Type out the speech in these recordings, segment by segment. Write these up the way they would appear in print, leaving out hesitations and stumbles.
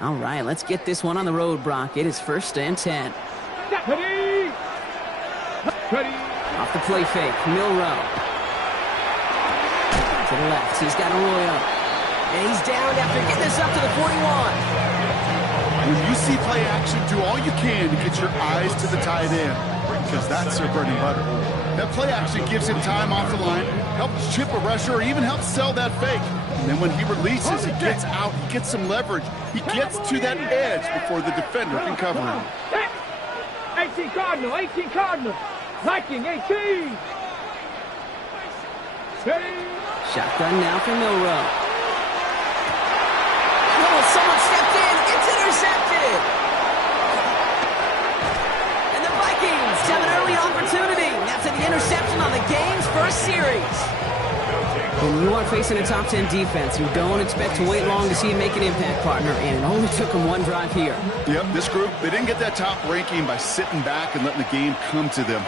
All right, let's get this one on the road, Brock. It is 1st and 10. Ready. Off the play fake, Milrow. To the left, he's got Arroyo. And he's down after getting this up to the 41. When you see play action, do all you can to get your eyes to the tight end, because that's their bread and butter. That play action gives him time off the line, helps chip a rusher, or even helps sell that fake. And then when he releases, he gets out, he gets some leverage. He gets to that edge before the defender can cover him. 18 Cardinal, 18 Cardinal. Viking, 18. Shotgun now for Milrow. Oh, someone stepped in. It's intercepted. And the Vikings have an early opportunity after the interception on the game's first series. When you are facing a top 10 defense, you don't expect to wait long to see him make an impact, partner, and it only took him one drive here. Yep, this group, they didn't get that top ranking by sitting back and letting the game come to them.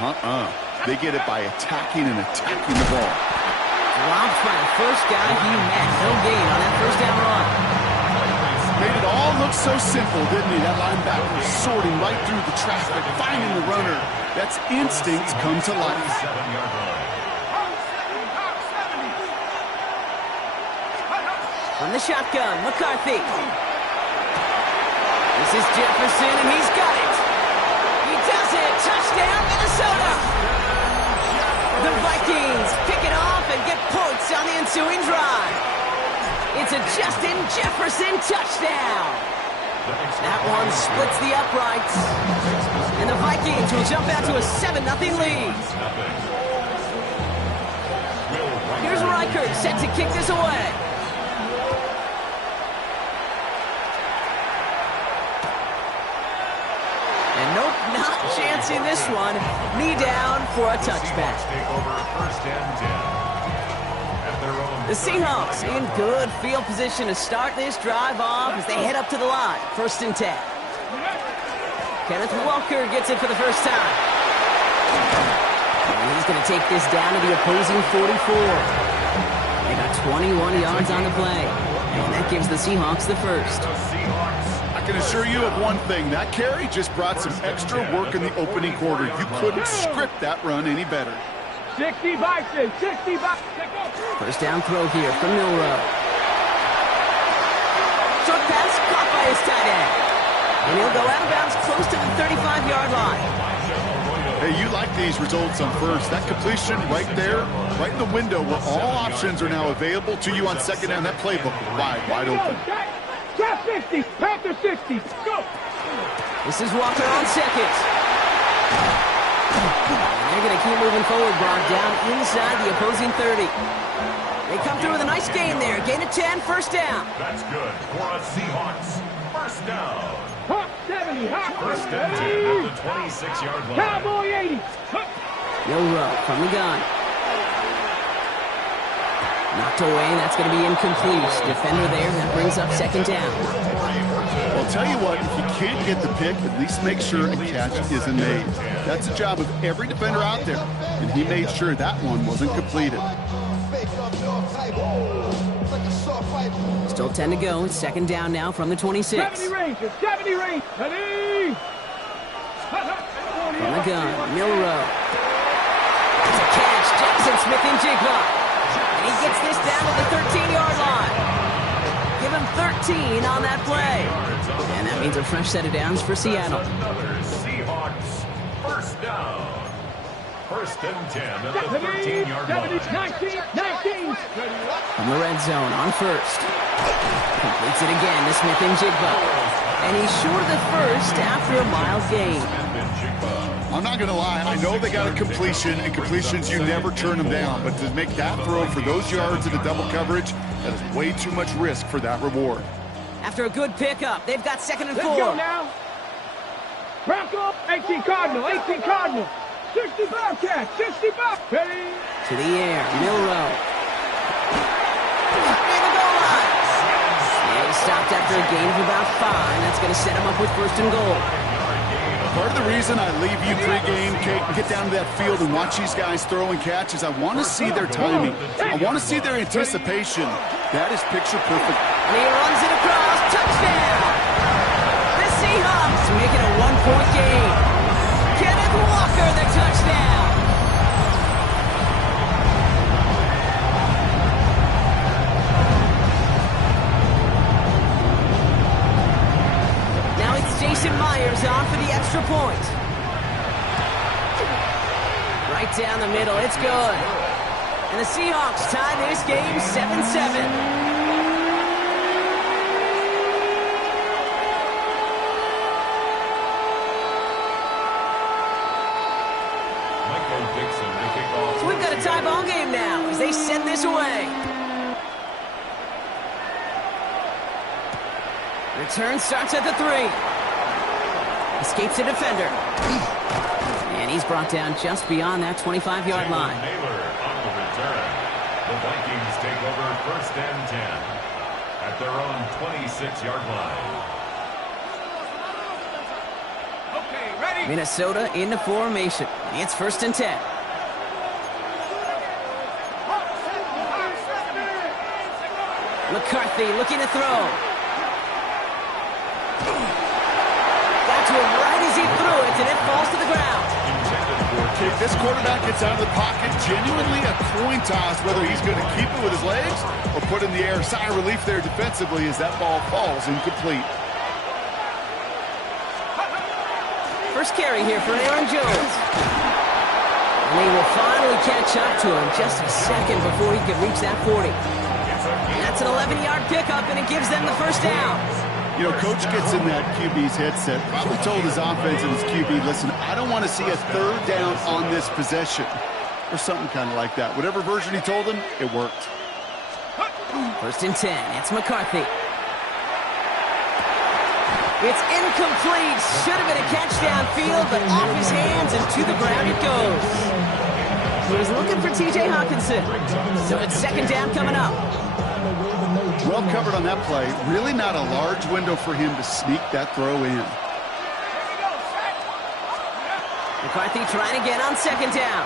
They get it by attacking and attacking the ball. Dropped by the first guy he met. No gain on that first down run. Made it all look so simple, didn't he? That linebacker sorting right through the traffic, finding the runner. That's instincts come to life. On the shotgun, McCarthy. This is Jefferson, and he's got it. He does it. Touchdown, Minnesota. The Vikings pick it off and get points on the ensuing drive. It's a Justin Jefferson touchdown. That one splits the uprights. And the Vikings will jump out to a 7-0 lead. Here's Reichert set to kick this away. And nope, not chancing this one. Knee down for a touchback. The Seahawks in good field position to start this drive off as they head up to the line. 1st and 10. Kenneth Walker gets it for the first time. And he's going to take this down to the opposing 44. They got 21 yards on the play. And that gives the Seahawks the first. I can assure you of one thing. That carry just brought some extra work in the opening quarter. You couldn't script that run any better. 60 Vikings, 60 Vikings. First down throw here from Milrow. Short pass caught by his tight end. And he'll go out of bounds close to the 35-yard line. Hey, you like these results on first. That completion right there, right in the window where all options are now available to you on second down. That playbook wide open. Trap 50, Panther 60, go! This is Walker on second. They're going to keep moving forward, Brock, down inside the opposing 30. They come through with a nice gain there. Gain of 10, first down. That's good for us Seahawks. First down. Hawk 70, Hawk 1st and 10 at the 26-yard line. Cowboy 80. Milrow from the gun. Knocked away, that's going to be incomplete. Defender there, that brings up 2nd down. Well, I'll tell you what, if you can't get the pick, at least make sure a catch isn't made. That's the job of every defender out there, and he made sure that one wasn't completed. Still 10 to go. It's 2nd down now from the 26. 70 Rangers, 70 Rangers. Ready? From the gun, Milrow. It's a catch, Jackson Smith and Jigba. And he gets this down to the 13-yard line. Give him 13 on that play. And that means a fresh set of downs for Seattle. Another Seahawks first down. 1st and 10 at the 13-yard line. 19. From the red zone on first. Completes it again to Smith and Jigba. And he's short of the first after a mild gain. I'm not going to lie. I know they got a completion, and completions, you never turn them down. But to make that throw for those yards in a double coverage, that is way too much risk for that reward. After a good pickup, they've got 2nd and 4. Let's go now. Bronco, 18 Cardinal, 18 Cardinal. 60 Bobcat, 60 Bob. Ready? To the air, Milrow. Near the goal line. And he stopped after a gain of about 5. That's going to set him up with 1st and goal. Part of the reason I leave you pregame, Kate, and get down to that field and watch these guys throw and catch is I want to see their timing. I want to see their anticipation. That is picture perfect. And he runs it across. Touchdown! The Seahawks make it a one-point game. Kenneth Walker, the touchdown. Now it's Jason Myers on for the extra point. Right down the middle, it's good. And the Seahawks tie this game 7-7. So we've got a tie ball game now as they send this away. Return starts at the 3. Escapes a defender. And he's brought down just beyond that 25-yard line. Naylor on the return. The Vikings take over 1st and 10 at their own 26-yard line. Okay, ready? Minnesota in the formation. It's 1st and 10. McCarthy looking to throw. Got to him right as he threw it, and it falls to the ground. If this quarterback gets out of the pocket, genuinely a coin toss whether he's going to keep it with his legs or put in the air. Sigh of relief there defensively as that ball falls incomplete. First carry here for Aaron Jones. And he will finally catch up to him just a second before he can reach that 40. That's an 11-yard pickup, and it gives them the first down. You know, coach gets in that QB's headset, probably told his offense and his QB, listen, I don't want to see a 3rd down on this possession. Or something kind of like that. Whatever version he told him, it worked. 1st and 10. It's McCarthy. It's incomplete. Should have been a catch downfield, but off his hands and to the ground it goes. He was looking for T.J. Hawkinson. So it's 2nd down coming up. Well covered on that play. Really not a large window for him to sneak that throw in. McCarthy trying again on 2nd down.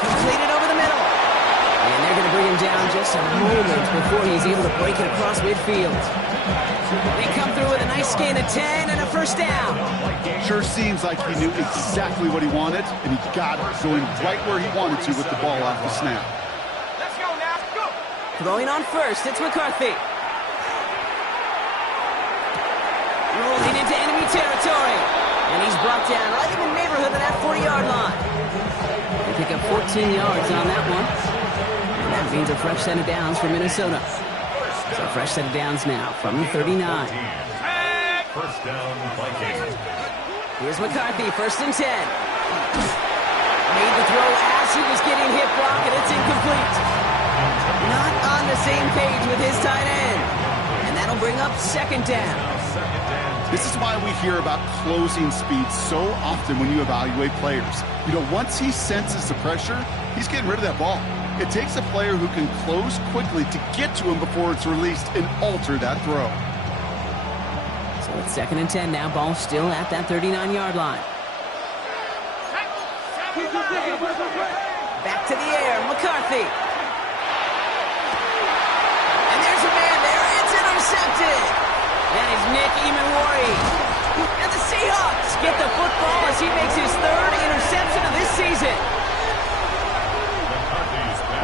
Completed over the middle. And they're going to bring him down just a moment before he's able to break it across midfield. They come through with a nice gain of 10 and a first down. Sure seems like he knew exactly what he wanted, and he got it, going right where he wanted to with the ball off the snap. Let's go now. Go. Throwing on first, it's McCarthy. Rolling into enemy territory. And he's brought down right in the neighborhood of that 40-yard line. They pick up 14 yards on that one. And that means a fresh set of downs for Minnesota. So a fresh set of downs now from the 39. First down, Vikings. Here's McCarthy, 1st and 10. Made the throw as he was getting hip block, and it's incomplete. Not on the same page with his tight end. And that'll bring up 2nd down. This is why we hear about closing speed so often when you evaluate players. You know, once he senses the pressure, he's getting rid of that ball. It takes a player who can close quickly to get to him before it's released and alter that throw. So it's 2nd and 10 now. Ball still at that 39-yard line. Back to the air, McCarthy. And there's a man there. It's intercepted. That is Nick Emanwari. And the Seahawks get the football as he makes his 3rd interception of this season.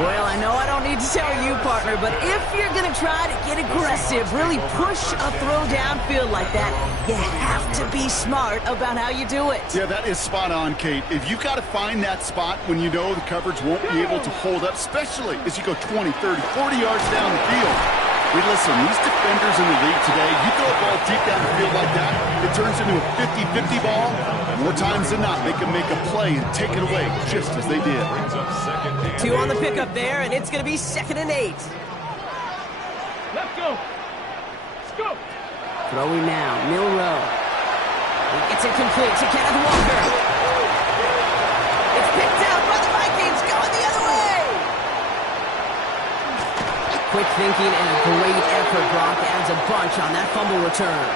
Well, I know I don't need to tell you, partner, but if you're going to try to get aggressive, really push a throw downfield like that, you have to be smart about how you do it. Yeah, that is spot on, Kate. If you've got to find that spot when you know the coverage won't be able to hold up, especially as you go 20, 30, 40 yards down the field. Hey, listen, these defenders in the league today, you throw a ball deep down the field like that, it turns into a 50-50 ball. More times than not, they can make a play and take it away, just as they did. 2 on the pickup there, and it's going to be 2nd and 8. Let's go. Let's go. Throwing now, Milrow. It's incomplete to Kenneth Walker. It's picked out by the Vikings, going the other way. Quick thinking and a great effort. Brock adds a bunch on that fumble return.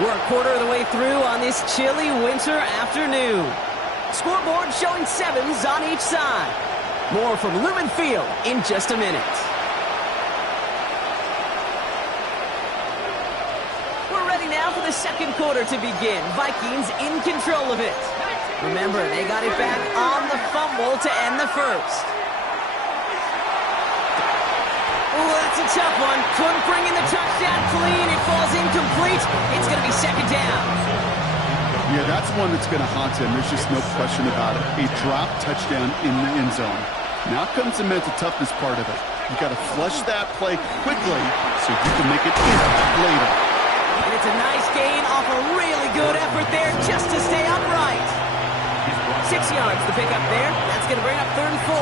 We're a quarter of the way through on this chilly winter afternoon. Scoreboard showing 7s on each side. More from Lumen Field in just a minute. the second quarter to begin. Vikings in control of it. Remember, they got it back on the fumble to end the first. Oh, that's a tough one. Couldn't bring in the touchdown clean. It falls incomplete. It's going to be second down. Yeah, that's one that's going to haunt him. There's just no question about it. A drop touchdown in the end zone. Now comes the mental toughness part of it. You got to flush that play quickly so you can make it impact later. And it's a nice gain off a really good effort there just to stay upright. 6 yards to pick up there. That's going to bring up 3rd and 4.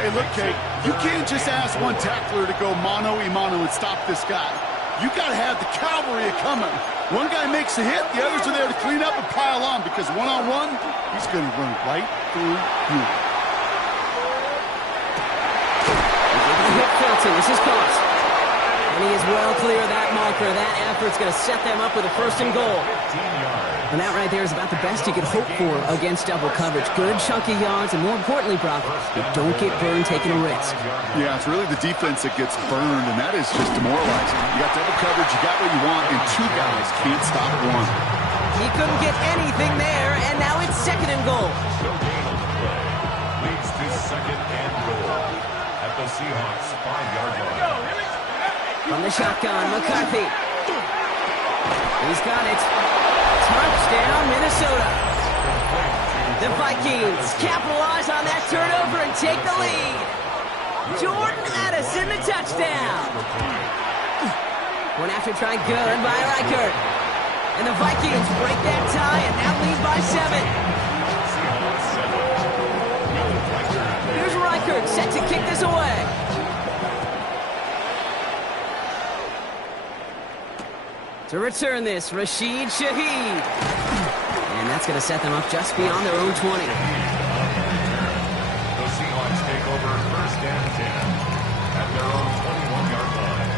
Hey, look, Kate, you can't just ask one tackler to go mano-a-mano and stop this guy. You got to have the cavalry coming. One guy makes a hit, the others are there to clean up and pile on because one-on-one, he's going to run right through you. Felton, this is caught. And he is well clear of that marker. That effort's going to set them up with a 1st and goal. And that right there is about the best you could hope for against double coverage. Good chunky yards, and more importantly, Brock, you don't get burned taking a risk. Yeah, it's really the defense that gets burned, and that is just demoralizing. You got double coverage, you got what you want, and 2 guys can't stop one. He couldn't get anything there, and now it's 2nd and goal. Leads to 2nd and goal at the Seahawks 5-yard line. From the shotgun, McCarthy. He's got it. Touchdown, Minnesota. The Vikings capitalize on that turnover and take the lead. Jordan Addison, the touchdown. One after try good by Reichert. And the Vikings break that tie and now lead by 7. Here's Reichert set to kick this away. To return this, Rashid Shaheed. And that's going to set them up just beyond their own 20. The Seahawks take over 1st and 10 at their own 21-yard line.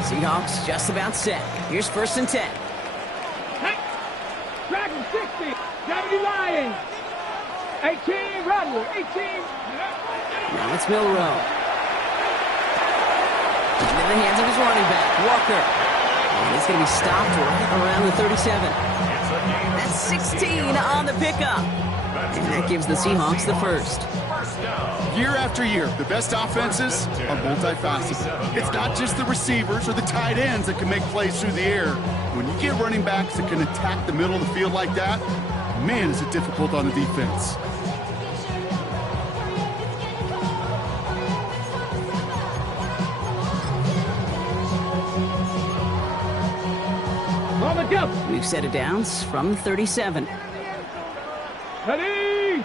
Seahawks just about set. Here's 1st and 10. Hey, Dragon 60, Deputy Lions. 18, Rundle, 18. Now it's Milrow. In the hands of his running back, Walker. And he's going to be stopped right around the 37. That's 16 on the pickup. And that gives the Seahawks the 1st. Year after year, the best offenses are multifaceted. It's not just the receivers or the tight ends that can make plays through the air. When you get running backs that can attack the middle of the field like that, man, is it difficult on the defense. On the jump. We've set it down from 37. Ready?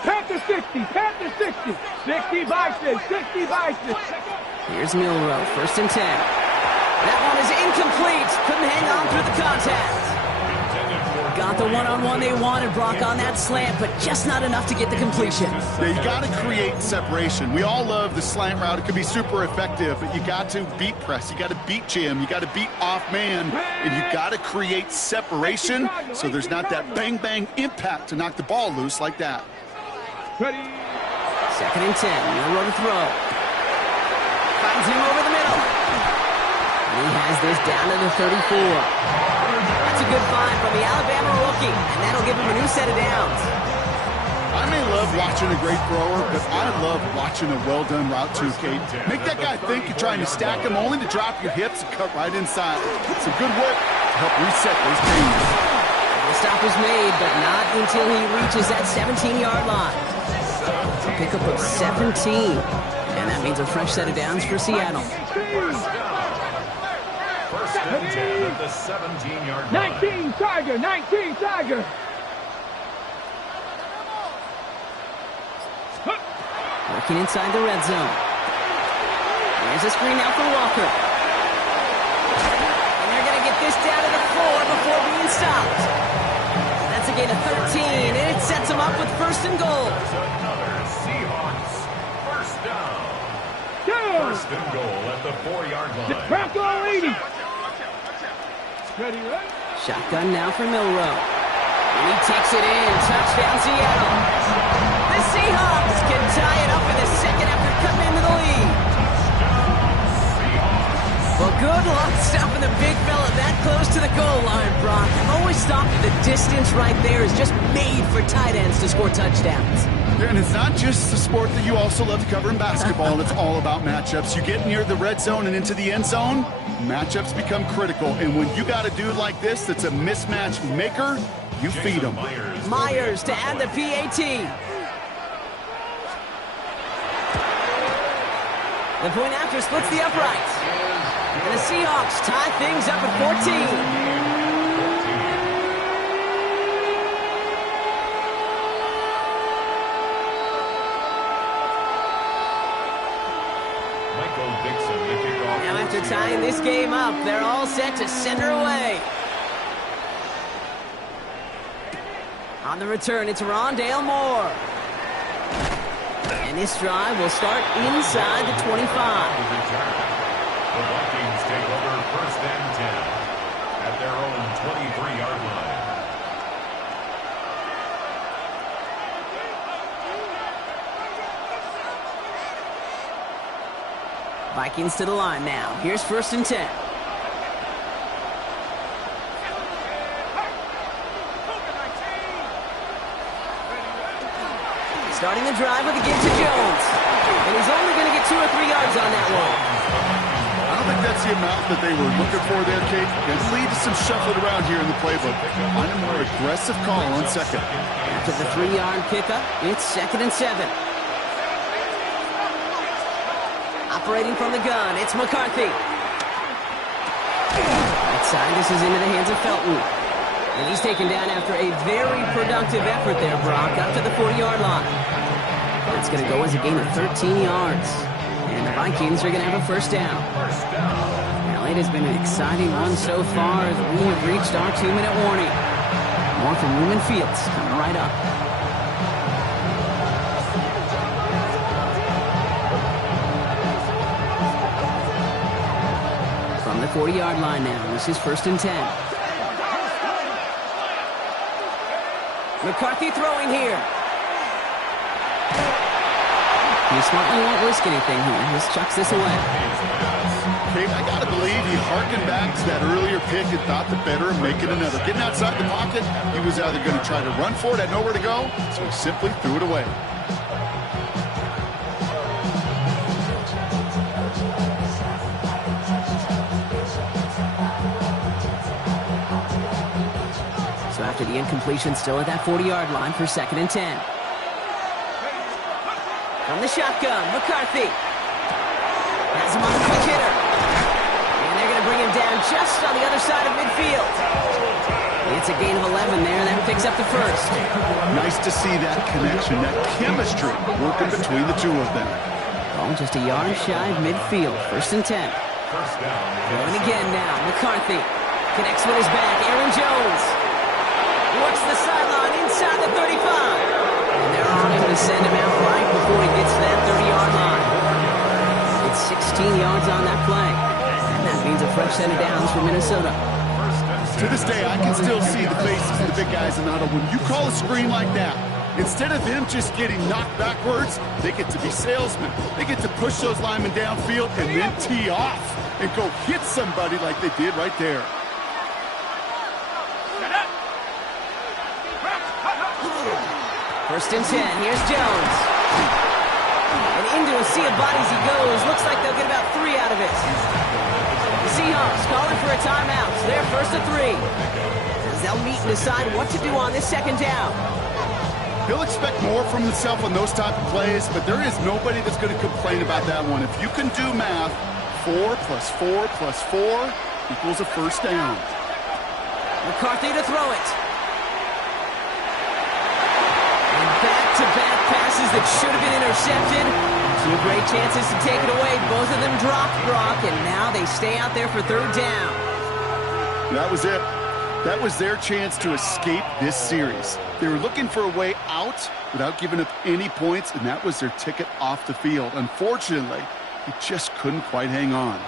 Panther 60, Panther 60. 60 by 6, 60 by 6. Here's Milrow, 1st and 10. That one is incomplete. Couldn't hang on through the contact. Got the one-on-one they wanted, Brock, on that slant, but just not enough to get the completion. Yeah, you got to create separation. We all love the slant route. It can be super effective, but you got to beat press. You got to beat jam. You got to beat off man, and you got to create separation so there's not that bang-bang impact to knock the ball loose like that. Ready? 2nd and 10. Milrow to throw. Finds him over the middle. And he has this down to the 34. That's a good find from the Alabama rookie, and that'll give him a new set of downs. I may love watching a great thrower, but I love watching a well-done route too, Kate. Make that guy think you're trying to stack him only to drop your hips and cut right inside. Some good work to help reset those gains. The stop is made, but not until he reaches that 17-yard line. A pickup of 17, and that means a fresh set of downs for Seattle. 1st and 10 at the 17-yard line. 19 Tiger, 19 Tiger. Working inside the red zone. There's a screen out for Walker. And they're going to get this down to the 4 before being stopped. That's a gain of 13, and it sets them up with 1st and goal. Another Seahawks 1st down. 1st and goal at the 4-yard line. Bronco 80. Ready, right? Shotgun now for Milrow. And he takes it in. Touchdown, Seattle. The Seahawks can tie it up in the 2nd after cutting into the lead. Well, good luck Stopping the big fella that close to the goal line, Brock. Always stop the distance right there is just made for tight ends to score touchdowns. Yeah, and it's not just the sport that you also love to cover in basketball. It's all about matchups. You get near the red zone and into the end zone, matchups become critical. And when you got a dude like this that's a mismatch maker, you feed him. Myers to add the PAT. The point after splits the uprights. And the Seahawks tie things up at 14. Now after tying this game up, they're all set to send her away. On the return, it's Rondale Moore. And this drive will start inside the 25. The Vikings take over 1st and 10 at their own 23-yard line. Vikings to the line now. Here's 1st and 10. Starting the drive with a give to Jones. And he's only going to get 2 or 3 yards on that one. I don't think that's the amount that they were looking for there, Kate. It leads to some shuffling around here in the playbook. Find a more aggressive call on second. After the 3-yard pickup, it's 2nd and 7. Operating from the gun, it's McCarthy. Outside, this is into the hands of Felton. And he's taken down after a very productive effort there, Brock, up to the 40-yard line. That's going to go as a gain of 13 yards. And the Vikings are going to have a 1st down. Well, it has been an exciting run so far as we have reached our 2-minute warning. More from Lumen Fields coming right up. From the 40-yard line now, this is 1st and 10. McCarthy throwing here. He smartly won't risk anything here. Just chucks this away. Kate, I got to believe he harkened back to that earlier pick and thought the better of making another. Getting outside the pocket, he was either going to try to run for it, had nowhere to go, so he simply threw it away. So after the incompletion, still at that 40-yard line for 2nd and 10. From the shotgun, McCarthy. Has him on the quick hitter. And they're going to bring him down just on the other side of midfield. It's a gain of 11 there. That picks up the 1st. Nice to see that connection, that chemistry working between the two of them. Oh, just a yard shy of midfield. 1st and 10. Going again now. McCarthy connects with his back. Aaron Jones works the sideline inside the 35. And they're on him to send him out right before he gets to that 30-yard line. It's 16 yards on that play. And that means a fresh set of downs for Minnesota. To this day, I can still see the faces of the big guys in the huddle. When you call a screen like that, instead of them just getting knocked backwards, they get to be salesmen. They get to push those linemen downfield and then tee off and go hit somebody like they did right there. First and 10. Here's Jones. And into a sea of bodies he goes. Looks like they'll get about 3 out of it. The Seahawks calling for a timeout. They're 1st and 3. As they'll meet and decide what to do on this 2nd down. He'll expect more from himself on those type of plays, but there is nobody that's going to complain about that one. If you can do math, 4 plus 4 plus 4 equals a 1st down. McCarthy to throw it. And back-to-back passes that should have been intercepted. 2 great chances to take it away. Both of them dropped, Brock, and now they stay out there for 3rd down. That was it. That was their chance to escape this series. They were looking for a way out without giving up any points, and that was their ticket off the field. Unfortunately, he just couldn't quite hang on.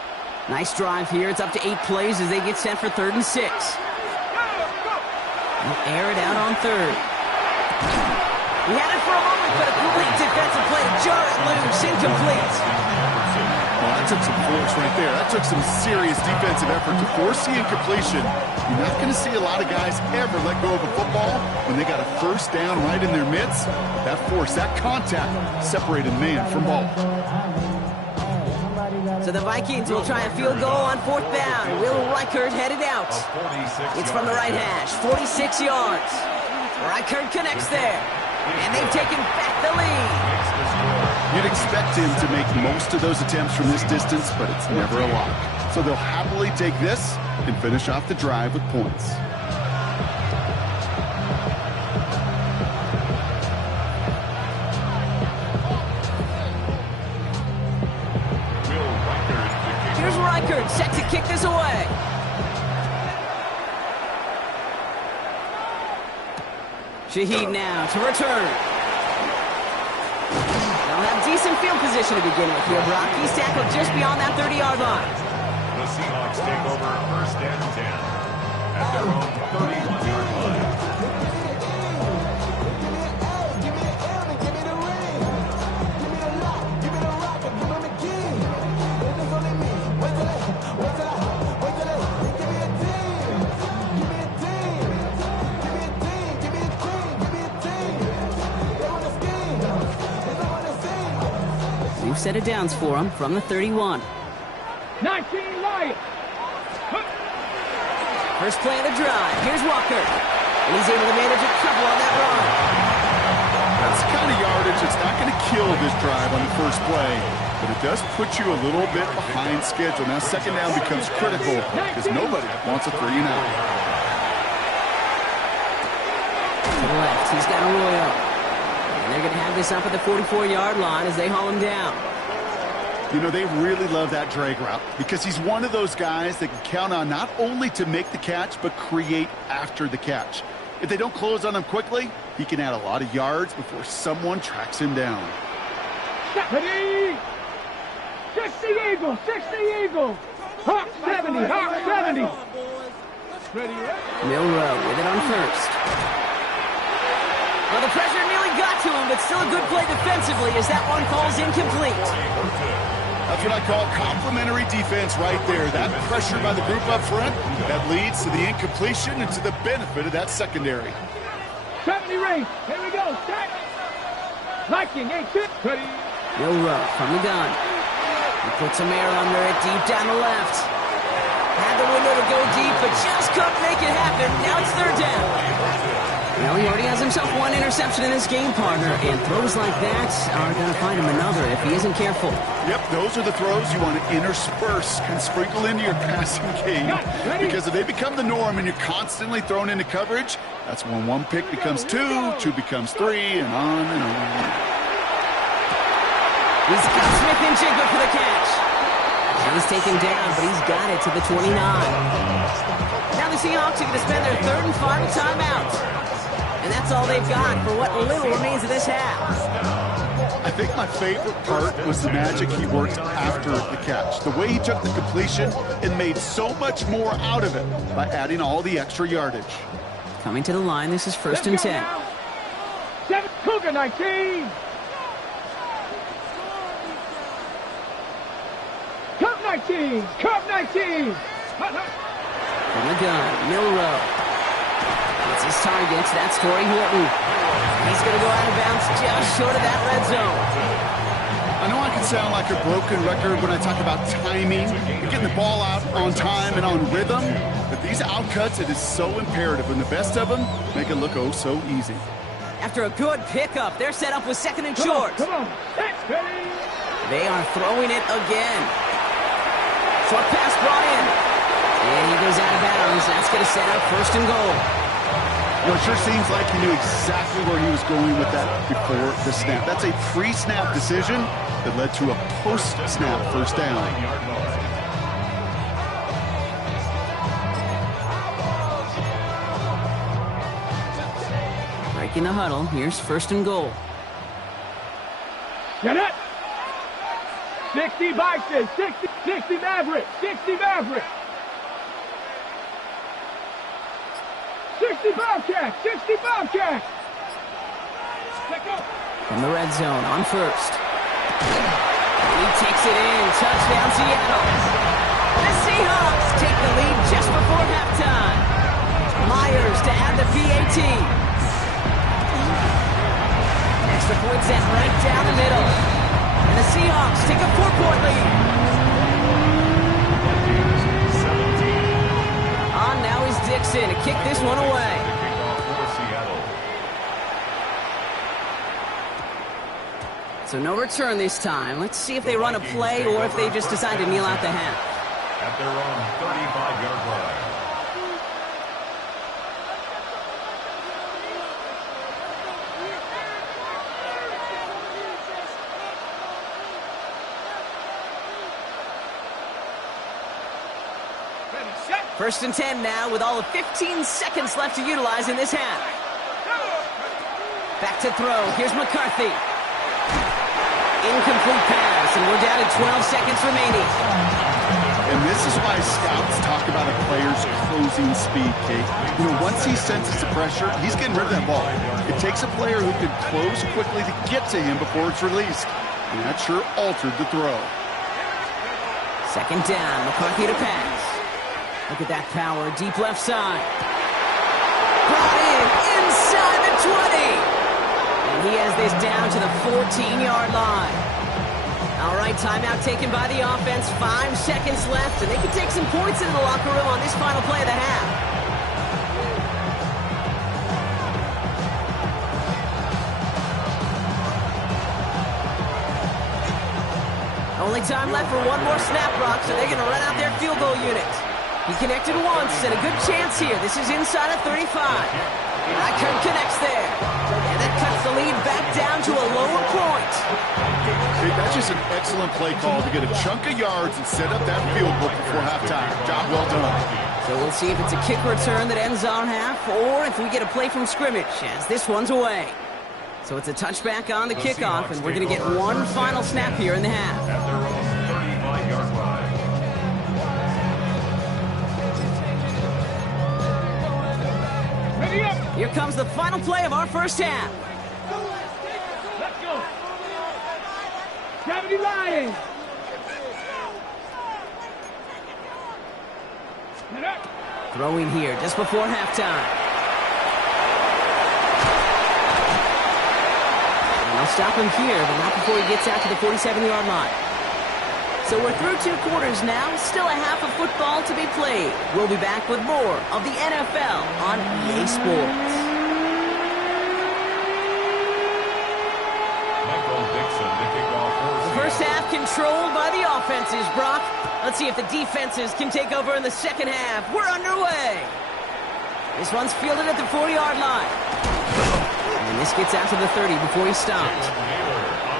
Nice drive here. It's up to 8 plays as they get set for 3rd and 6. They'll air it out on 3rd. He had it for a moment, but a great defensive play to jar it loose. Incomplete. Well, that's took some force right there. That took some serious defensive effort to force the incompletion. You're not going to see a lot of guys ever let go of a football when they got a first down right in their midst. That force, that contact, separated man from ball. So the Vikings will try a field goal on 4th down. Will Reichert headed out. It's from the right hash, 46 yards. Reichert connects there, and they've taken back the lead. You'd expect him to make most of those attempts from this distance, but it's never a lock. So they'll happily take this and finish off the drive with points. Here's Reichert, set to kick this away. Shaheed now to return. They'll have decent field position to begin with here, Brock. He's tackled just beyond that 30-yard line. The Seahawks take over 1st and 10 at their own 31-yard line. Set of downs for him from the 31. 19 Lions. First play of the drive. Here's Walker. And he's able to manage a couple on that run. That's the kind of yardage that's not going to kill this drive on the first play, but it does put you a little bit behind schedule. Now 2nd down becomes critical because nobody wants a 3 and out. To the left, he's got Arroyo. And they're going to have this up at the 44-yard line as they haul him down. You know, they really love that drag route because he's one of those guys that can count on not only to make the catch, but create after the catch. If they don't close on him quickly, he can add a lot of yards before someone tracks him down. Ready? 60 Eagle, 60 Eagle. Hawk 70, Hawk 70. Ready? Milrow with it on first. Well, the pressure nearly got to him, but still a good play defensively as that one falls incomplete. That's what I call complimentary defense right there. That pressure by the group up front, that leads to the incompletion and to the benefit of that secondary. 70 range. Here we go. Set. Viking, 8-6. Ready? Milrow from the gun. He puts some air under it deep down the left. Had the window to go deep, but just couldn't make it happen. Now it's 3rd down. Well, he already has himself one interception in this game, partner, and throws like that are going to find him another if he isn't careful. Yep, those are the throws you want to intersperse and sprinkle into your passing game, because if they become the norm and you're constantly thrown into coverage, that's when 1 pick becomes 2, 2 becomes 3, and on and on. He's got Smith and Jigba for the catch. He's taken down, but he's got it to the 29. Now the Seahawks are going to spend their 3rd and final timeout. And that's all they've got for what little remains of this half. I think my favorite part was the magic he worked after the catch. The way he took the completion and made so much more out of it by adding all the extra yardage. Coming to the line, this is 1st and 10. 7 Cougar 19. Cup 19. Cup 19. From the gun, Milrow. It's his target. That's Torrey Horton. He's going to go out of bounds just short of that red zone. I know I can sound like a broken record when I talk about timing and getting the ball out on time and on rhythm, but these outcuts, it is so imperative, and the best of them make it look oh so easy. After a good pickup, they're set up with 2nd and short. Come on. Ready? They are throwing it again. Short pass brought in. And he goes out of bounds. That's going to set up 1st and goal. Well, it sure seems like he knew exactly where he was going with that before the snap. That's a pre-snap decision that led to a post-snap 1st down. Breaking the huddle. Here's 1st and goal. Get it. 60 Bison, 60 Maverick, 60 Maverick. 60 Bobcat, 60 Bobcat. From the red zone on 1st. He takes it in. Touchdown, Seattle. The Seahawks take the lead just before halftime. Myers to add the PAT. Extra point sent right down the middle. And the Seahawks take a 4-point lead. On now is Dixon to kick this one away. So no return this time. Let's see if they run a play or if they just decide to kneel out the half. At their own 35-yard line. First and 10 now with all of 15 seconds left to utilize in this half. Back to throw. Here's McCarthy. Incomplete pass, and we're down to 12 seconds remaining. And this is why scouts talk about a player's closing speed, Kate. You know, once he senses the pressure, he's getting rid of that ball. It takes a player who can close quickly to get to him before it's released. And that sure altered the throw. Second down, McCarthy to pass. Look at that power, deep left side. Brought in, inside the 20. And he has this down to the 14-yard line. All right, timeout taken by the offense. 5 seconds left, and they can take some points into the locker room on this final play of the half. Only time left for one more snap, Brock, so they're going to run out their field goal unit. He connected once, and a good chance here. This is inside of 35. Kirk connects there. And that cuts the lead back down to a lower point. Hey, that's just an excellent play call to get a chunk of yards and set up that field goal before halftime. Job well done. So we'll see if it's a kick return that ends on half, or if we get a play from scrimmage, as this one's away. So it's a touchback on the kickoff, and we're going to get one final snap here in the half. At their own 35-yard line. Ready up. Here comes the final play of our first half. Let's go. 70 Lions. Throwing here just before halftime. And they'll stop him here, but not before he gets out to the 47-yard line. So we're through 2 quarters now, still a half of football to be played. We'll be back with more of the NFL on EA Sports. The first half controlled by the offenses, Brock. Let's see if the defenses can take over in the second half. We're underway. This one's fielded at the 40-yard line. And this gets out to the 30 before he stops.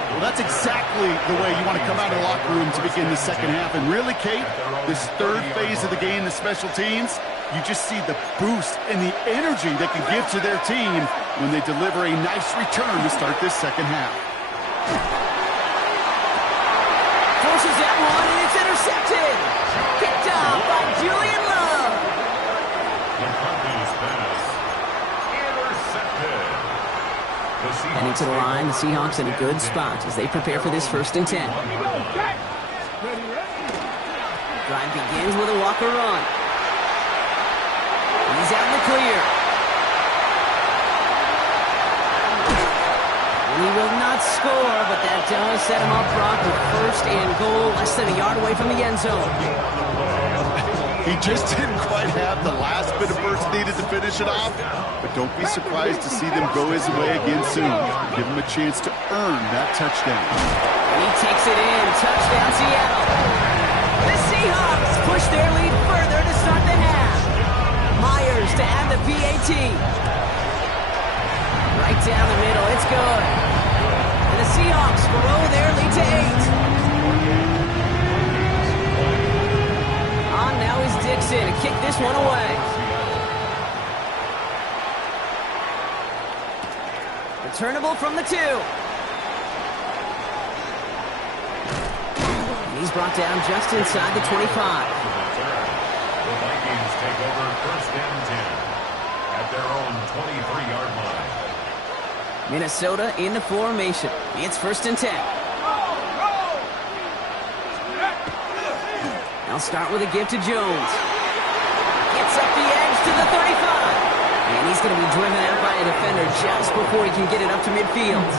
Well, that's exactly the way you want to come out of the locker room to begin the second half. And really, Kate, this third phase of the game, the special teams, you just see the boost and the energy they can give to their team when they deliver a nice return to start this second half. Forces that one, and it's intercepted. Picked off by Julian Love. McCarthy's pass. Intercepted. Heading to the line, the Seahawks in a good spot as they prepare for this first and 10. Drive begins with a Walker run. He's out in the clear. And he will not score, but that does set him up, Brock, with first and goal, less than a yard away from the end zone. He just didn't quite have the last bit of burst needed to finish it off, but don't be surprised to see them go his way again soon. Give him a chance to earn that touchdown. And he takes it in. Touchdown, Seattle. The Seahawks push their lead further to start the half. Myers to add the PAT. Right down the middle. It's good. And the Seahawks grow their lead to 8. On now is Dixon to kick this one away. Returnable from the 2. And he's brought down just inside the 25. The Vikings take over first and 10 at their own 23-yard line. Minnesota in the formation. It's first and 10. They'll start with a give to Jones. Gets up the edge to the 35. And he's going to be driven out by a defender just before he can get it up to midfield.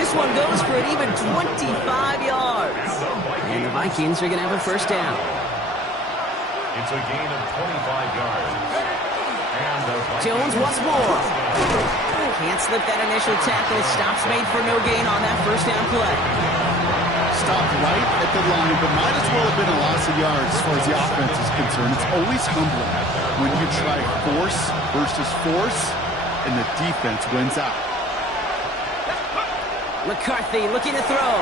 This one goes for an even 25 yards. And the Vikings are going to have a first down. It's a gain of 25 yards. And Jones once more. Can't slip that initial tackle. Stops made for no gain on that first down play. Stopped right at the line, but might as well have been a loss of yards as far as the offense is concerned. It's always humbling when you try force versus force, and the defense wins out. McCarthy looking to throw.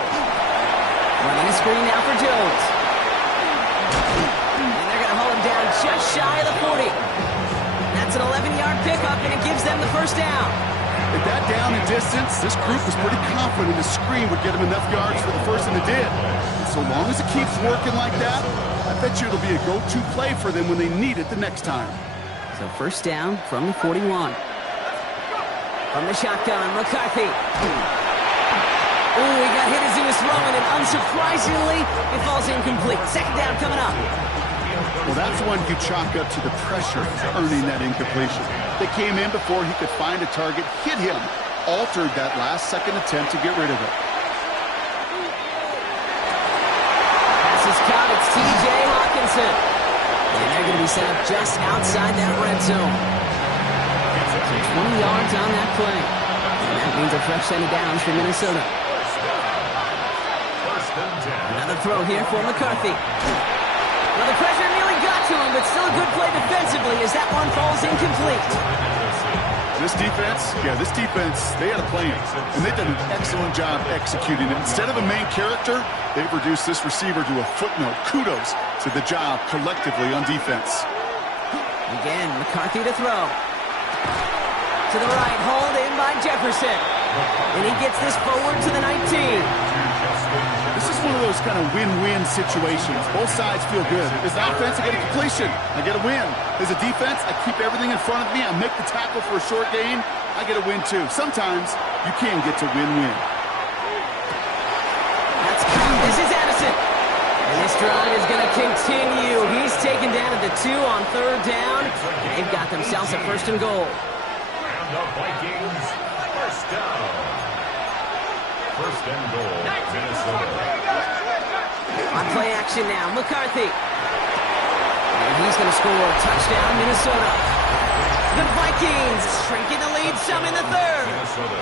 Running a screen now for Jones. And they're going to haul him down just shy of the 40. That's an 11-yard pickup, and it gives them the first down. At that down and distance, this group was pretty confident the screen would get them enough yards for the first, and it did. And so long as it keeps working like that, I bet you it'll be a go-to play for them when they need it the next time. So first down from the 41. From the shotgun, McCarthy. Ooh, he got hit as he was throwing, and unsurprisingly, it falls incomplete. Second down coming up. Well, that's one you chalk up to the pressure earning that incompletion. They came in before he could find a target, hit him, altered that last-second attempt to get rid of it. Pass is caught. It's T.J. Hawkinson. And they're going to be set up just outside that red zone. So 20 yards on that play. And that means a fresh set of downs for Minnesota. Another throw here for McCarthy. Well, the pressure nearly got to him, but still a good play defensively as that one falls incomplete. This defense, they had a plan, and they've done an excellent job executing it. Instead of a main character, they've reduced this receiver to a footnote. Kudos to the job collectively on defense. Again, McCarthy to throw. To the right, hauled in by Jefferson. And he gets this forward to the 19. This is one of those kind of win-win situations. Both sides feel good. As an offense, I get a completion. I get a win. As a defense, I keep everything in front of me. I make the tackle for a short gain. I get a win, too. Sometimes you can get to win-win. This is Addison. And this drive is going to continue. He's taken down at the 2 on third down. They've got themselves a first and goal. And the Vikings, first down. First and goal, Minnesota. On play action now, McCarthy. And he's going to score a touchdown, Minnesota. The Vikings shrinking the lead some in the third. Minnesota.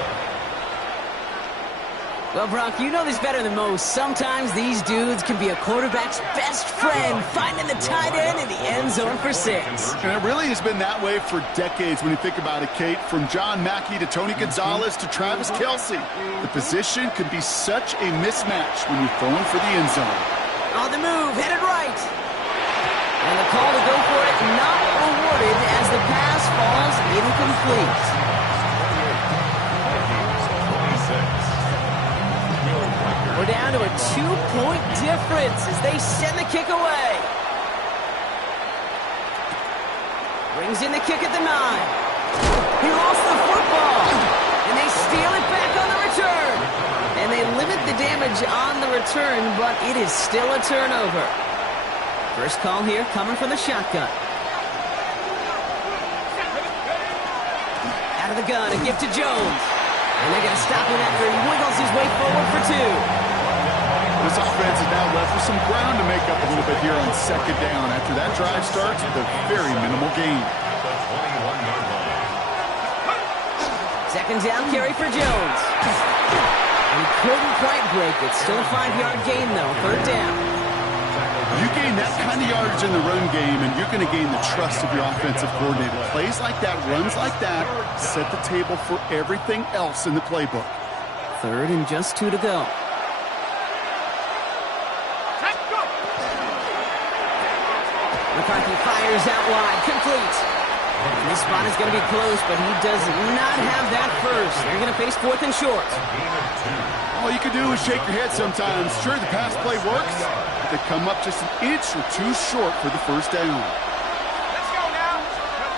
Well, Brock, you know this better than most. Sometimes these dudes can be a quarterback's best friend, finding the tight end in the end zone for 6. And it really has been that way for decades when you think about it, Kate. From John Mackey to Tony Gonzalez to Travis Kelce. The position can be such a mismatch when you're throwing for the end zone. On the move, headed right. And the call to go for it not awarded as the pass falls incomplete. We're down to a 2-point difference as they send the kick away. Brings in the kick at the 9. He lost the football. And they steal it back on the return. And they limit the damage on the return, but it is still a turnover. First call here coming from the shotgun. Out of the gun, a gift to Jones. And they're going to stop him after he wiggles his way forward for 2. This offense is now left with some ground to make up a little bit here on second down after that drive starts with a very minimal gain. Second down carry for Jones. And he couldn't quite break it. Still a 5-yard gain, though. Third down. You gain that kind of yardage in the run game, and you're going to gain the trust of your offensive coordinator. Plays like that, runs like that, set the table for everything else in the playbook. Third and just 2 to go. McCarthy fires out wide, complete. And this spot is going to be close, but he does not have that first. They're going to face 4th and short. All you can do is shake your head sometimes. Sure, the pass play works, but they come up just an inch or 2 short for the first down. Let's go now.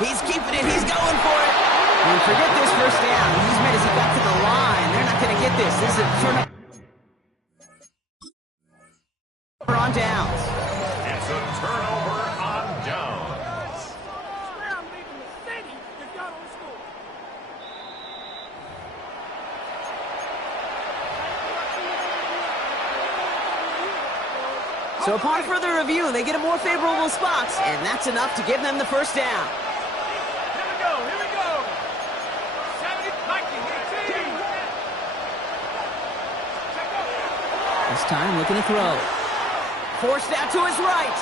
He's keeping it. He's going for it. And forget this first down. He's made as he got to the line. They're not going to get this. This is a turnover on downs. So upon further review, they get a more favorable spot, and that's enough to give them the first down. Here we go. 70 Vikings, 18. This time looking to throw. Forced out to his right.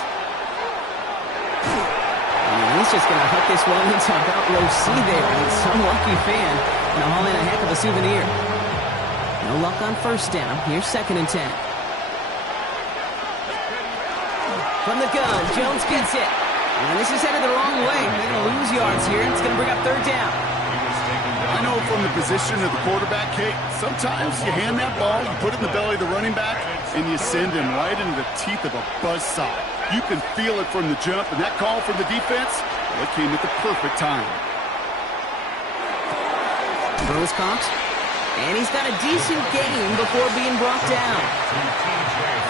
And he's just going to hook this one into about row C there. And some lucky fan going to haul in a heck of a souvenir. No luck on first down. Here's 2nd and 10. From the gun, Jones gets it. And this is headed the wrong way. They're going to lose yards here. It's going to bring up 3rd down. I know from the position of the quarterback, Kate, sometimes you hand that ball, you put it in the belly of the running back, and you send him right into the teeth of a buzzsaw. You can feel it from the jump, and that call from the defense, well, it came at the perfect time. Throws caught. And he's got a decent gain before being brought down.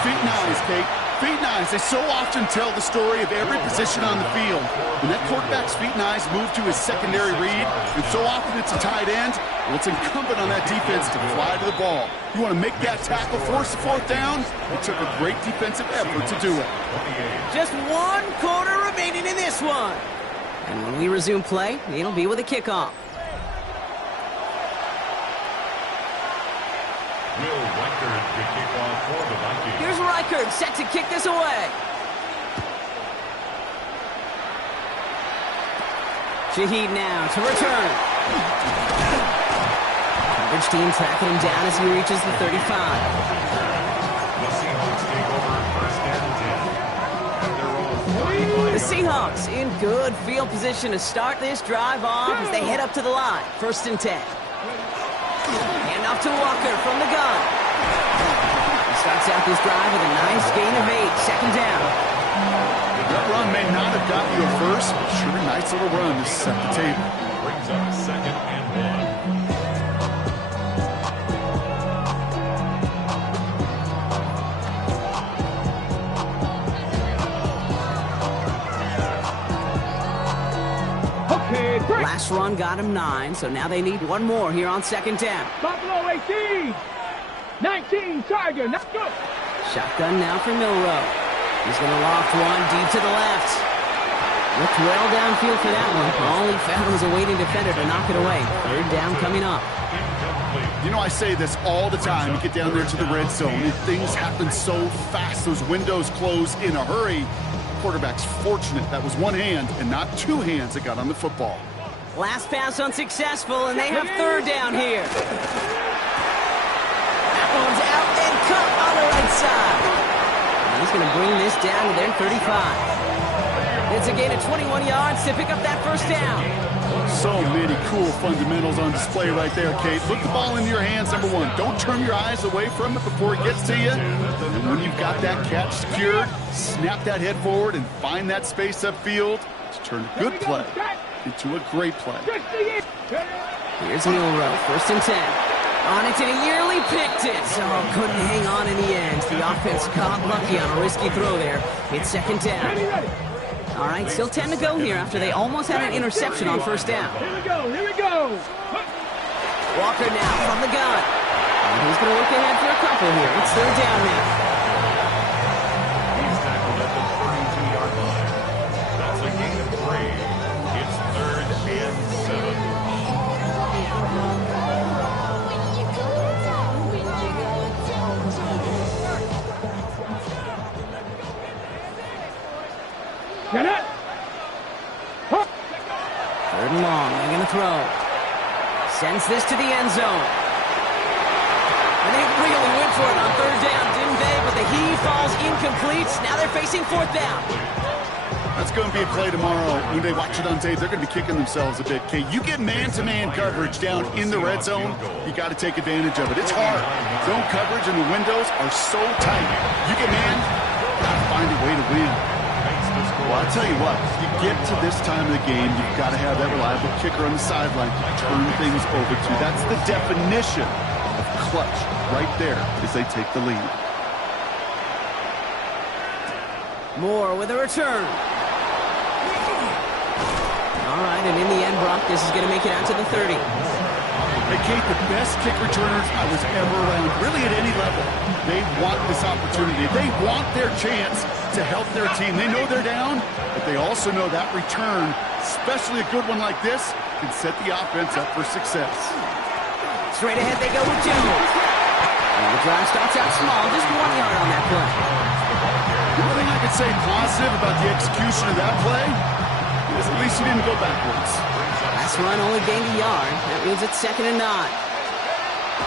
Feet and eyes, Kate. Feet and eyes, they so often tell the story of every position on the field. When that quarterback's feet and eyes move to his secondary read, and so often it's a tight end, well, it's incumbent on that defense to fly to the ball. You want to make that tackle, force the 4th down? It took a great defensive effort to do it. Just 1 quarter remaining in this one. And when we resume play, it'll be with a kickoff. Here's Reichard set to kick this away. Shaheed now to return. Coverage team tracking him down as he reaches the 35. The Seahawks in good field position to start this drive off as they head up to the line. 1st and 10. Hand off to Walker from the gun. Starts out this drive with a nice gain of 8. 2nd down. That run may not have got you a first, but sure a nice little run to set the table. Brings up 2nd and 1. Okay, break. Last run got him 9, so now they need 1 more here on 2nd down. Buffalo 18. 19, Tiger, not good. Shotgun now for Milrow. He's going to loft one deep to the left. Looked well downfield for that one. All he found was a waiting defender to knock it away. 3rd down coming up. You know, I say this all the time. You get down there to the red zone, and things happen so fast. Those windows close in a hurry. The quarterback's fortunate that was 1 hand and not 2 hands that got on the football. Last pass unsuccessful, and they have 3rd down here. One's out and cut on the right side. And he's going to bring this down to their 35. It's a gain of 21 yards to pick up that 1st down. So many cool fundamentals on display right there, Kate. Put the ball into your hands, number 1. Don't turn your eyes away from it before it gets to you. And when you've got that catch secured, snap that head forward and find that space upfield to turn a good play into a great play. Here's Milrow, 1st and 10. On it, and he nearly picked it. Oh, couldn't hang on in the end. The offense caught lucky on a risky throw there. It's 2nd down. All right, still 10 to go here after they almost had an interception on 1st down. Here we go. Walker now from the gun. And he's going to look ahead for a couple here. It's 3rd down now. He's tackled at the 32-yard line. That's a gain of 3. It's 3rd and 7. Get it. 3rd and long. They're going to throw. Sends this to the end zone. And they really went for it on 3rd down, didn't they? But the heave falls incomplete. Now they're facing 4th down. That's going to be a play tomorrow. When they watch it on tape, they're going to be kicking themselves a bit, Kate. You get man-to-man coverage down in the red zone, you got to take advantage of it. It's hard. Zone coverage and the windows are so tight. You get man, you got to find a way to win. Well, I'll tell you what, you get to this time of the game, you've got to have that reliable kicker on the sideline to turn things over to. That's the definition of clutch right there as they take the lead. Moore with a return. All right, and in the end, Brock, this is going to make it out to the 30. Hey, Kate, the best kick returners I was ever around, really at any level. They want this opportunity. They want their chance to help their team. They know they're down, but they also know that return, especially a good one like this, can set the offense up for success. Straight ahead they go with Jones. And the drive starts out small, just 1 yard on that play. The only thing I could say positive about the execution of that play is at least he didn't go backwards. Last run only gained a yard. That means it's 2nd and 9.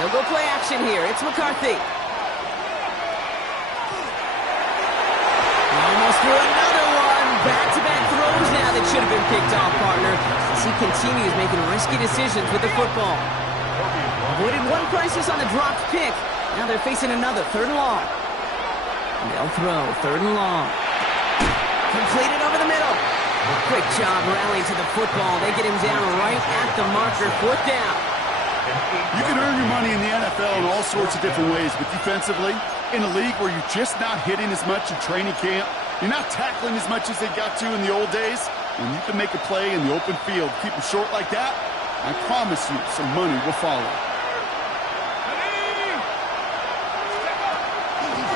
They'll go play action here. It's McCarthy. Almost threw another one. Back-to-back throws now that should have been picked off, partner. As he continues making risky decisions with the football. Avoided one crisis on the dropped pick. Now they're facing another 3rd and long. And they'll throw 3rd and long. Completed over the middle. Quick job rallying to the football. They get him down right at the marker. 4th down. You can earn your money in the NFL in all sorts of different ways, but defensively, in a league where you're just not hitting as much in training camp, you're not tackling as much as they got to in the old days, when you can make a play in the open field, keep them short like that, I promise you some money will follow.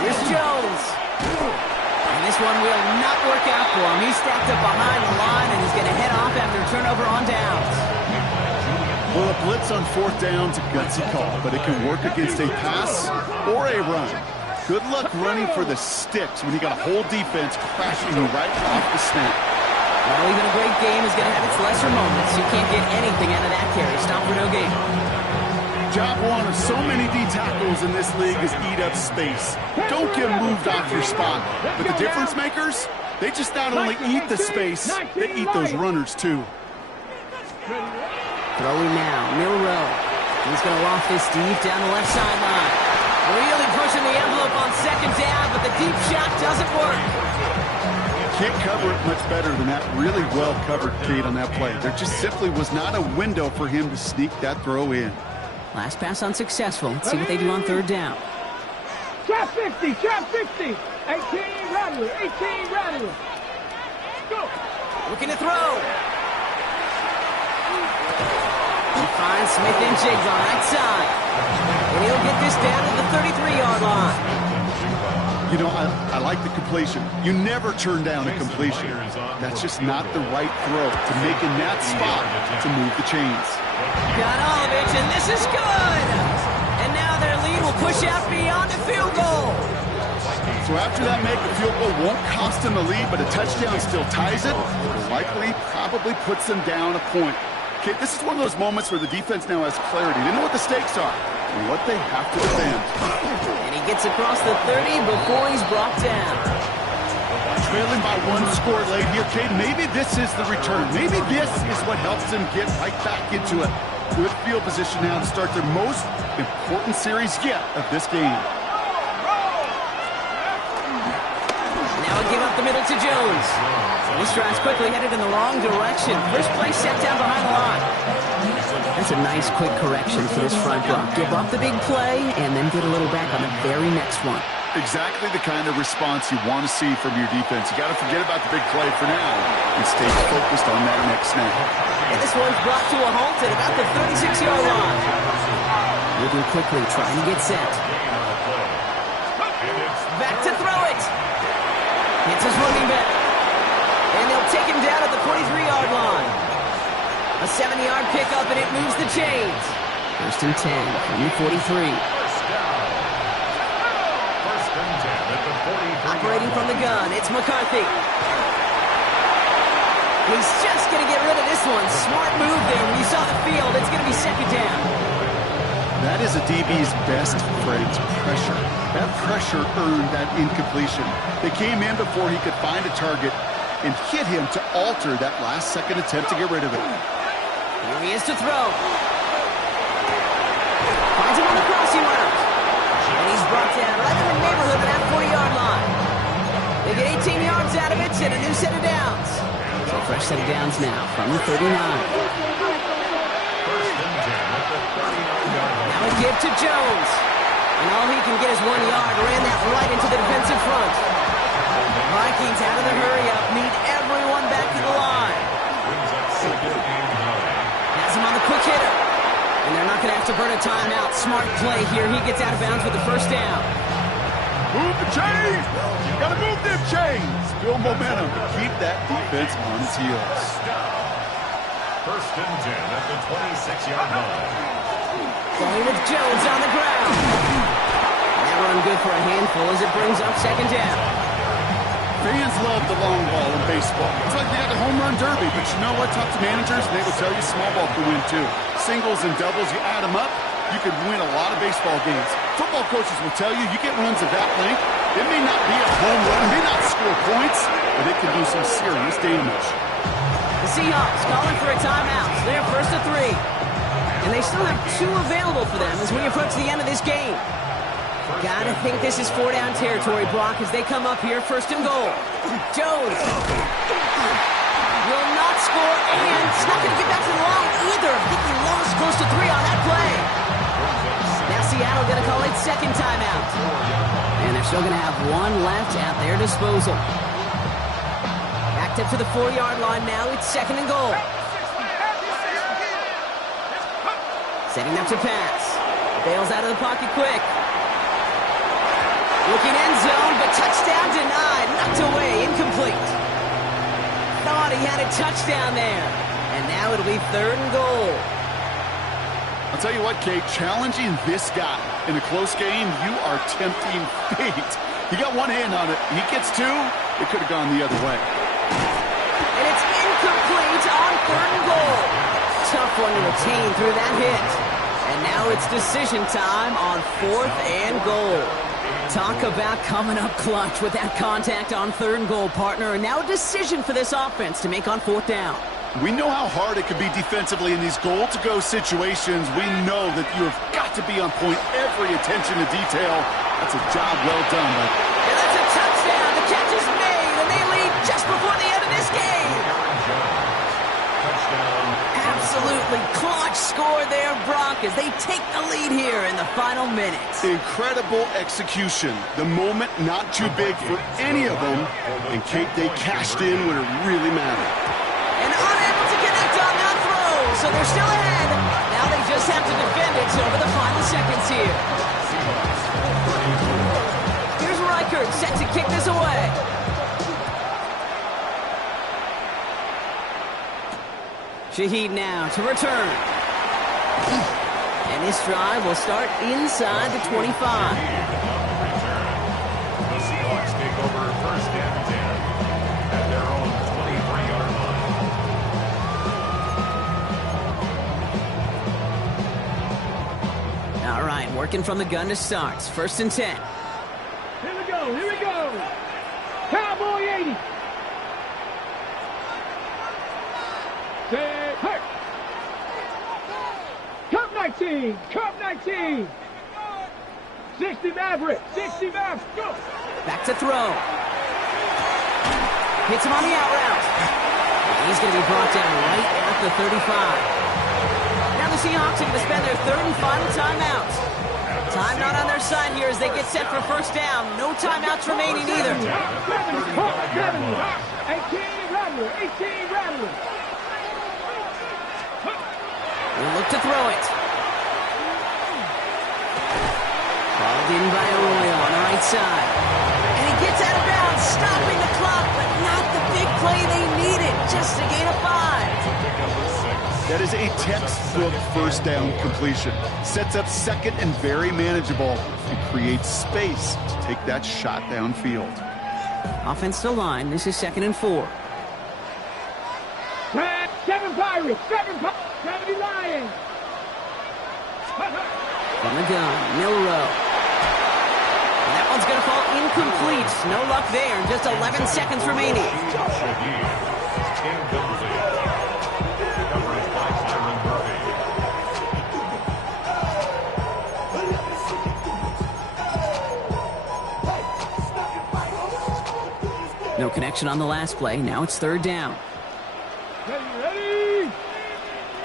Here's Jones. And this one will not work out for him. He's stacked up behind the line, and he's going to head off after a turnover on downs. Well, a blitz on 4th down's a gutsy call, but it can work against a pass or a run. Good luck running for the sticks when you got a whole defense crashing you right off the snap. Well, even a great game is going to have its lesser moments. You can't get anything out of that carry. Stop for no gain. Job one of so many D tackles in this league is eat up space. Don't get moved off your spot. But the difference makers, they just not only eat the space, they eat those runners too. Throwing now, Milrow. He's going to loft this deep down the left sideline. Really pushing the envelope on 2nd down, but the deep shot doesn't work. Can't cover it much better than that really well-covered Kate on that play. There just simply was not a window for him to sneak that throw in. Last pass unsuccessful. Let's see what they do on 3rd down. Trap 50, trap 50. 18 Rattler, 18 Rattler. Go. Looking to throw. He finds Smith and Jiggs on right side. And he'll get this down to the 33-yard line. You know, I like the completion. You never turn down a completion. That's just not the right throw to make in that spot to move the chains. Got Olovich, and this is good. And now their lead will push out beyond the field goal. So after that make, the field goal won't cost them the lead, but a touchdown still ties it. Likely probably puts them down a point. Okay, this is one of those moments where the defense now has clarity. They know what the stakes are and what they have to defend. And he gets across the 30 before he's brought down. Trailing by 1 score late here, Cade. Maybe this is the return. Maybe this is what helps them get right back into it. Good field position now to start their most important series yet of this game. Now a give up the middle to Jones. This drive's quickly headed in the wrong direction. First play set down behind the line. That's a nice quick correction for this front block. Give up the big play and then get a little back on the very next one. Exactly the kind of response you want to see from your defense. You got to forget about the big play for now and stay focused on that next snap. And this one's brought to a halt at about the 36-yard line. Moving quickly, trying to get set. Back to throw it. It's his running back. And they'll take him down at the 43-yard line. A 7-yard pickup, and it moves the chains. 1st and 10 from the 43. Operating from the gun, it's McCarthy. He's just going to get rid of this one. Smart move there. When you saw the field, it's going to be 2nd down. That is a DB's best friend, pressure. That pressure earned that incompletion. They came in before he could find a target and hit him to alter that last-second attempt to get rid of it. Here he is to throw. Finds him on the crossing route. And he's brought down right in the neighborhood of that 40-yard line. They get 18 yards out of it and a new set of downs. So a fresh set of downs now from the 39. Now a give to Jones. And all he can get is 1 yard. Ran that right into the defensive front. Vikings out of the hurry-up. Need everyone back to the line. Has him on the quick hitter. And they're not going to have to burn a timeout. Smart play here. He gets out of bounds with the 1st down. Move the chains. Gotta move them chains. Build momentum to keep that defense on its heels. First and 10 at the 26-yard line. Going with Jones on the ground. That run good for a handful as it brings up second down. Fans love the long ball in baseball. It's like they got the home run derby, but you know what? Talk to managers, and they will tell you small ball can win too. Singles and doubles, you add them up, you could win a lot of baseball games. Football coaches will tell you get runs of that length. It may not be a home run, it may not score points, but it can do some serious damage. The Seahawks calling for a timeout. They're first to 3. And they still have 2 available for them as we approach the end of this game. Gotta think this is 4-down territory, Brock, as they come up here first and goal. Jones will not score, and he's not going to get back to the line either. I think he lost close to 3 on that play. Now Seattle going to call it second timeout. And they're still going to have 1 left at their disposal. Backed up to the 4-yard line now. It's second and goal. Setting up to pass. Bails out of the pocket quick. Looking end zone, but touchdown denied. Knocked away, incomplete. Thought he had a touchdown there. And now it'll be third and goal. I'll tell you what, Kate, challenging this guy in a close game, you are tempting fate. He got one hand on it. He gets 2. It could have gone the other way. And it's incomplete on third and goal. Tough one to attain through that hit. And now it's decision time on fourth and goal. Talk about coming up clutch with that contact on third and goal, partner. And now a decision for this offense to make on fourth down. We know how hard it can be defensively in these goal-to-go situations. We know that you have got to be on point, every attention to detail. That's a job well done. And that's a touchdown. The catch is made, and they lead just before the end of this game. Absolutely clutch score there, Brock, as they take the lead here in the final minutes. Incredible execution. The moment not too big for any of them. And Kate, they cashed in when it really mattered. And unable to connect on that throw, so they're still ahead. Now they just have to defend it over the final seconds here. Here's Reichert set to kick this away. Shaheed now to return. And this drive will start inside the 25. The Seahawks take over first and 10 at their own 23-yard line. All right, working from the gun to start. First and 10. Here we go, here we go. Cowboy 80. Say, hey. Cup 19, Cup 19. 60 Maverick, 60 Maverick, go. Back to throw. Hits him on the out route. And he's going to be brought down right at the 35. Now the Seahawks are going to spend their third and final timeout. Time not on their side here as they get set for first down. No timeouts remaining either. 18 Rattler, 18 Rattler. We'll look to throw it. Called in by Arroyo on the right side. And he gets out of bounds, stopping the clock, but not the big play they needed. Just a gain of 5. That is a textbook first down completion. Sets up second and very manageable. And creates space to take that shot downfield. Offense to line. This is second and 4. 7 Pirates, 7 Lions. From the gun, Milrow. And that one's going to fall incomplete. No luck there. Just 11 seconds remaining. No connection on the last play. Now it's third down. Ready?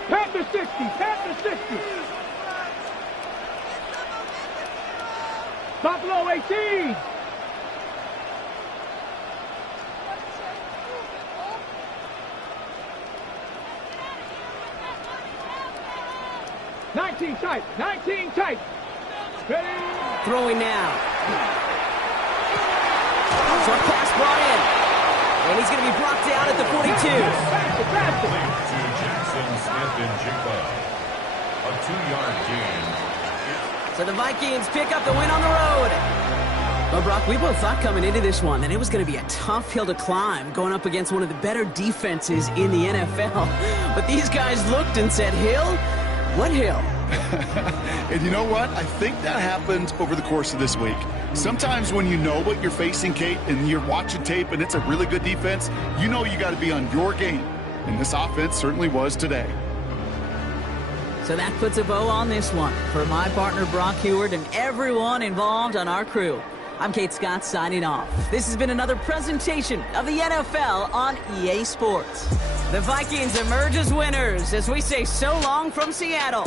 Panther 60, Panther 60. Buffalo 18. Nineteen tight. Ready? Throwing now. he's going to be brought down at the 42. Faster. To Jackson Smith-Njigba. A 2-yard gain. So the Vikings pick up the win on the road. Well, Brock, we both thought coming into this one that it was going to be a tough hill to climb going up against one of the better defenses in the NFL. But these guys looked and said, Hill? What hill? And you know what? I think that happened over the course of this week. Sometimes when you know what you're facing, Kate, and you're watching tape and it's a really good defense, you know you got to be on your game. And this offense certainly was today. So that puts a bow on this one. For my partner, Brock Heward, and everyone involved on our crew, I'm Kate Scott signing off. This has been another presentation of the NFL on EA Sports. The Vikings emerge as winners as we say so long from Seattle.